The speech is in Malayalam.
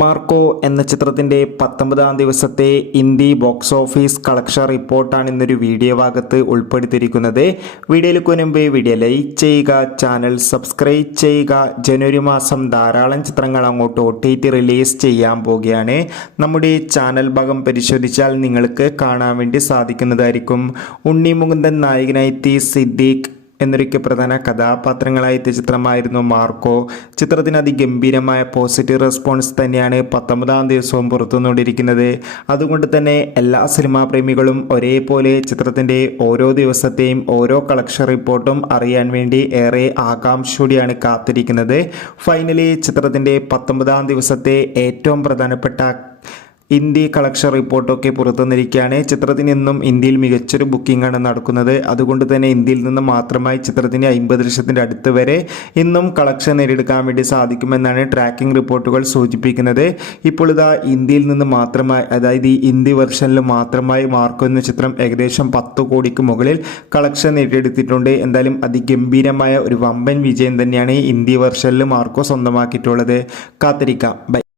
മാർക്കോ എന്ന ചിത്രത്തിന്റെ പത്തൊമ്പതാം ദിവസത്തെ ഇന്ത്യ ബോക്സ് ഓഫീസ് കളക്ഷൻ റിപ്പോർട്ടാണ് ഇന്നൊരു വീഡിയോ ഭാഗത്ത് ഉൾപ്പെടുത്തിയിരിക്കുന്നത്. വീഡിയോയിലേക്ക് മുൻപ് വീഡിയോ ലൈക്ക് ചെയ്യുക ചാനൽ സബ്സ്ക്രൈബ് ചെയ്യുക. ജനുവരി മാസം ധാരാളം ചിത്രങ്ങൾ അങ്ങോട്ട് ഒ ടി ടി റിലീസ് ചെയ്യാൻ പോവുകയാണ്. നമ്മുടെ ചാനൽ ഭാഗം പരിശോധിച്ചാൽ നിങ്ങൾക്ക് കാണാൻ വേണ്ടി സാധിക്കുന്നതായിരിക്കും. ഉണ്ണി മുകുന്ദൻ നായകനായി സിദ്ദീഖ് എന്നൊരിക്കൽ പ്രധാന കഥാപാത്രങ്ങളായ എത്തിയ ചിത്രമായിരുന്നു മാർക്കോ. ചിത്രത്തിന് അതിഗംഭീരമായ പോസിറ്റീവ് റെസ്പോൺസ് തന്നെയാണ് പത്തൊമ്പതാം ദിവസവും പുറത്തുനിന്നുകൊണ്ടിരിക്കുന്നത്. അതുകൊണ്ട് തന്നെ എല്ലാ സിനിമാ പ്രേമികളും ഒരേപോലെ ചിത്രത്തിന്റെ ഓരോ ദിവസത്തെയും ഓരോ കളക്ഷൻ റിപ്പോർട്ടും അറിയാൻ വേണ്ടി ഏറെ ആകാംക്ഷയോടെയാണ് കാത്തിരിക്കുന്നത്. ഫൈനലി ചിത്രത്തിന്റെ പത്തൊമ്പതാം ദിവസത്തെ ഏറ്റവും പ്രധാനപ്പെട്ട ഇന്ത്യ കളക്ഷൻ റിപ്പോർട്ടൊക്കെ പുറത്തുവന്നിരിക്കുകയാണ്. ചിത്രത്തിന് ഇന്നും ഇന്ത്യയിൽ മികച്ചൊരു ബുക്കിംഗ് ആണ് നടക്കുന്നത്. അതുകൊണ്ട് തന്നെ ഇന്ത്യയിൽ നിന്ന് മാത്രമായി ചിത്രത്തിന് അമ്പത് ലക്ഷത്തിന്റെ അടുത്ത് വരെ ഇന്നും കളക്ഷൻ നേടിയെടുക്കാൻ വേണ്ടി സാധിക്കുമെന്നാണ് ട്രാക്കിംഗ് റിപ്പോർട്ടുകൾ സൂചിപ്പിക്കുന്നത്. ഇപ്പോൾ ഇതാ ഇന്ത്യയിൽ നിന്ന് മാത്രമായി അതായത് ഈ ഹിന്ദി വെർഷനിൽ മാത്രമായി മാർക്കോ എന്ന ചിത്രം ഏകദേശം പത്ത് കോടിക്ക് മുകളിൽ കളക്ഷൻ നേടിയെടുത്തിട്ടുണ്ട്. എന്തായാലും അതിഗംഭീരമായ ഒരു വമ്പൻ വിജയം തന്നെയാണ് ഈ ഹിന്ദി വെർഷനിൽ മാർക്കോ സ്വന്തമാക്കിയിട്ടുള്ളത്. കാത്തിരിക്കാം. ബൈ.